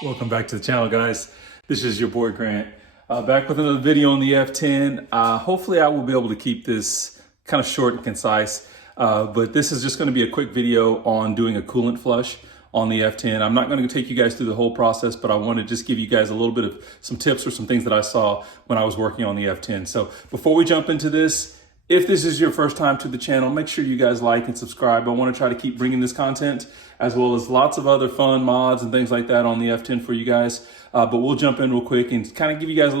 Welcome back to the channel, guys. This is your boy Grant, back with another video on the F10. Hopefully I will be able to keep this kind of short and concise, but this is just going to be a quick video on doing a coolant flush on the F10. I'm not going to take you guys through the whole process, but I want to just give you guys a little bit of some tips or some things that I saw when I was working on the F10. So before we jump into this, if this is your first time to the channel, make sure you guys like and subscribe. I want to try to keep bringing this content as well as lots of other fun mods and things like that on the F10 for you guys. But we'll jump in real quick and kind of give you guys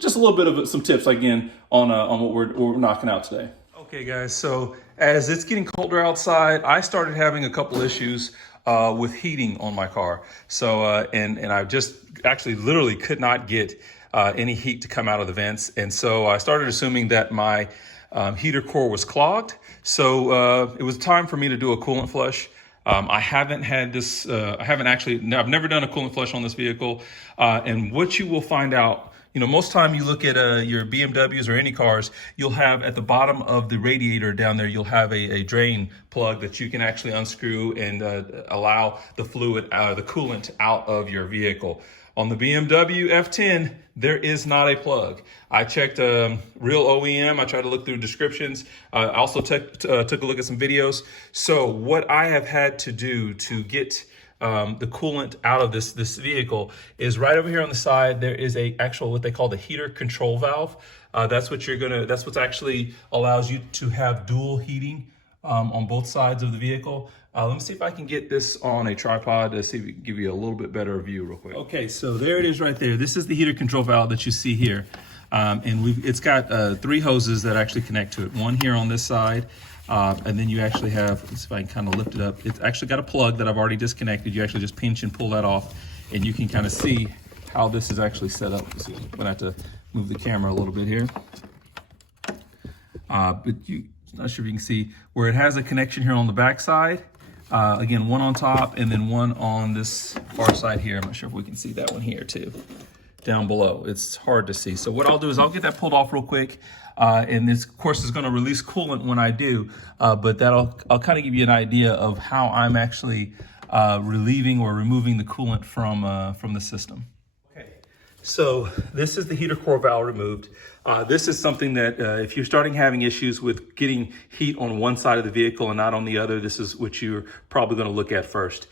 just a little bit of some tips again on what we're knocking out today. Okay, guys. So as it's getting colder outside, I started having a couple issues with heating on my car. So and I just actually literally could not get any heat to come out of the vents, and so I started assuming that my heater core was clogged. So it was time for me to do a coolant flush. I haven't had this, I've never done a coolant flush on this vehicle. And what you will find out, most time you look at your BMWs or any cars, you'll have at the bottom of the radiator down there, you'll have a drain plug that you can actually unscrew and allow the fluid, the coolant out of your vehicle. On the BMW F10, there is not a plug. I checked real OEM. I tried to look through descriptions. I also took a look at some videos. So what I have had to do to get the coolant out of this vehicle is right over here on the side. There is what they call the heater control valve. That's what's actually allows you to have dual heating on both sides of the vehicle. Let me see if I can get this on a tripod to see if we can give you a little bit better view real quick. Okay, so there it is right there. This is the heater control valve that you see here. And it's got 3 hoses that actually connect to it. One here on this side, and then you actually have, let's see if I can kind of lift it up. It's actually got a plug that I've already disconnected. You actually just pinch and pull that off, and you can kind of see how this is actually set up. Let's see, I'm gonna have to move the camera a little bit here. But not sure if you can see where it has a connection here on the back side. Again, one on top and then one on this far side here. I'm not sure if we can see that one here too, down below. It's hard to see. So what I'll do is I'll get that pulled off real quick. And this, of course, is going to release coolant when I do, but I'll kind of give you an idea of how I'm actually relieving or removing the coolant from the system. Okay, so this is the heater core valve removed. This is something that if you're starting having issues with getting heat on one side of the vehicle and not on the other, this is what you're probably going to look at first.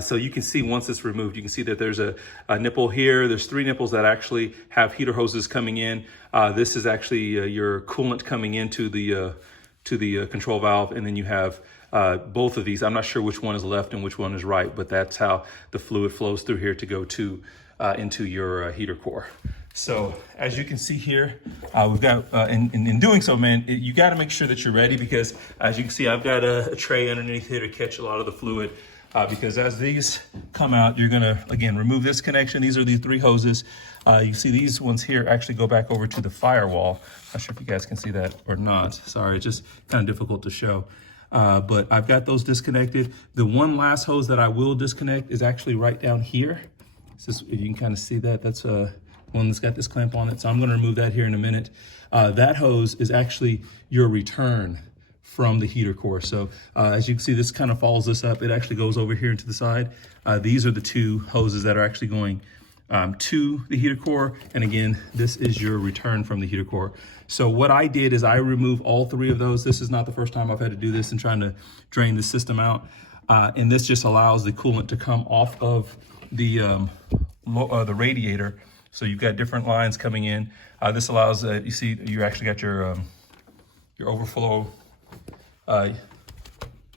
So you can see once it's removed, you can see that there's a nipple here. There's 3 nipples that actually have heater hoses coming in. This is actually your coolant coming into the control valve, and then you have both of these. I'm not sure which one is left and which one is right, but that's how the fluid flows through here to go into your heater core. So as you can see here, we've got, in doing so, man, you got to make sure that you're ready, because as you can see, I've got a tray underneath here to catch a lot of the fluid, because as these come out, you're going to, again, remove this connection. These are the 3 hoses. You can see these ones here actually go back over to the firewall. Not sure if you guys can see that or not. Sorry, it's just kind of difficult to show. But I've got those disconnected. The one last hose that I will disconnect is actually right down here. So you can kind of see that. That's one that's got this clamp on it. So I'm going to remove that here in a minute. That hose is actually your return from the heater core. So as you can see, this kind of follows this up. It actually goes over here into the side. These are the 2 hoses that are actually going to the heater core. And again, this is your return from the heater core. So what I did is I removed all 3 of those. This is not the first time I've had to do this in trying to drain the system out. And this just allows the coolant to come off of the radiator. So you've got different lines coming in. This allows, you see, you actually got your overflow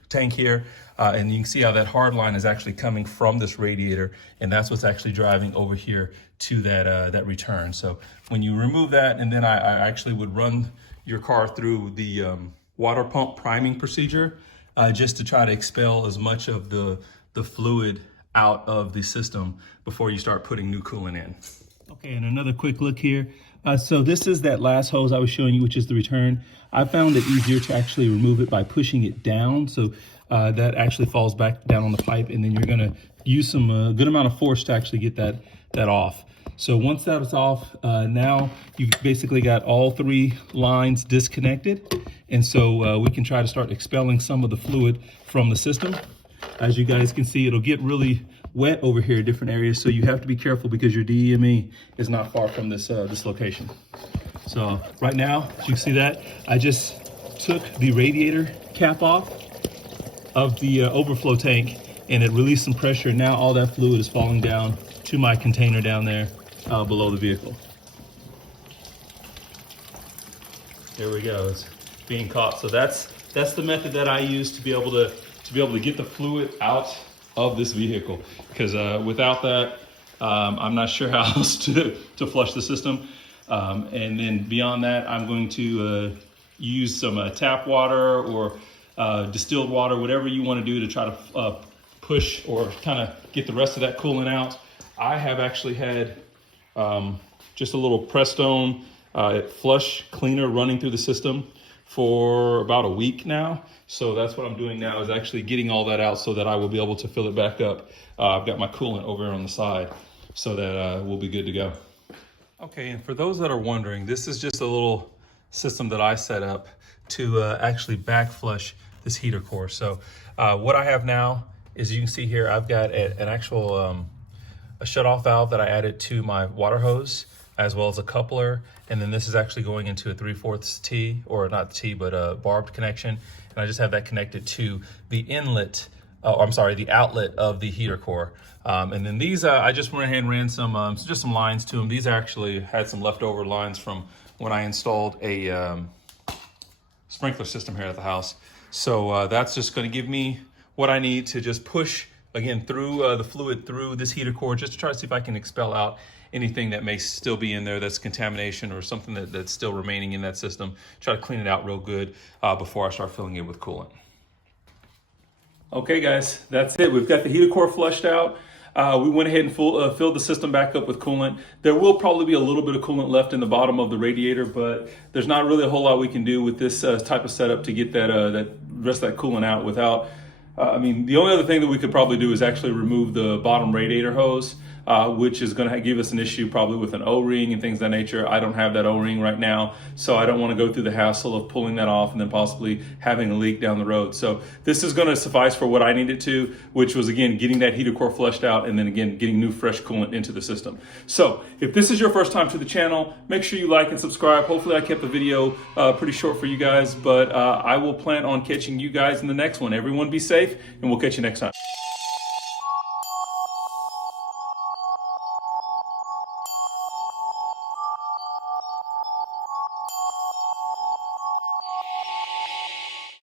tank here. And you can see how that hard line is actually coming from this radiator. And that's what's actually driving over here to that return. So when you remove that, and then I actually would run your car through the water pump priming procedure, just to try to expel as much of the fluid out of the system before you start putting new coolant in. Okay, and another quick look here. So this is that last hose I was showing you, which is the return. I found it easier to actually remove it by pushing it down. So that actually falls back down on the pipe, and then you're gonna use some good amount of force to actually get that off. So once that is off, now you've basically got all 3 lines disconnected. And so we can try to start expelling some of the fluid from the system. As you guys can see, it'll get really wet over here in different areas, so you have to be careful because your DME is not far from this this location. So right now, as you can see that, I just took the radiator cap off of the overflow tank, and it released some pressure. Now all that fluid is falling down to my container down there below the vehicle. There we go, it's being caught. So that's the method that I use to be able to get the fluid out of this vehicle, because without that, I'm not sure how else to flush the system. And then beyond that, I'm going to use some tap water or distilled water, whatever you want to do to try to push or kind of get the rest of that coolant out. I have actually had just a little Prestone flush cleaner running through the system for about a week now. So that's what I'm doing now, is actually getting all that out so that I will be able to fill it back up. I've got my coolant over on the side so that we'll be good to go. Okay, and for those that are wondering, this is just a little system that I set up to actually back flush this heater core. So what I have now is, you can see here, I've got an actual a shutoff valve that I added to my water hose, as well as a coupler. And then this is actually going into a 3/4 T, or not T, but a barbed connection. And I just have that connected to the inlet, the outlet of the heater core. And then these, I just went ahead and ran just some lines to them. These actually had some leftover lines from when I installed a sprinkler system here at the house. So that's just gonna give me what I need to just push, again, through the fluid through this heater core, just to try to see if I can expel out anything that may still be in there that's contamination or something that's still remaining in that system. Try to clean it out real good before I start filling it with coolant. Okay guys, that's it. We've got the heater core flushed out. We went ahead and filled the system back up with coolant. There will probably be a little bit of coolant left in the bottom of the radiator, but there's not really a whole lot we can do with this type of setup to get that rest of that coolant out without, I mean, the only other thing that we could probably do is actually remove the bottom radiator hose, which is going to give us an issue probably with an O-ring and things of that nature. I don't have that O-ring right now, so I don't want to go through the hassle of pulling that off and then possibly having a leak down the road. So this is going to suffice for what I needed to, which was, again, getting that heater core flushed out and then, again, getting new fresh coolant into the system. So if this is your first time to the channel, make sure you like and subscribe. Hopefully I kept the video pretty short for you guys, but I will plan on catching you guys in the next one. Everyone be safe, and we'll catch you next time.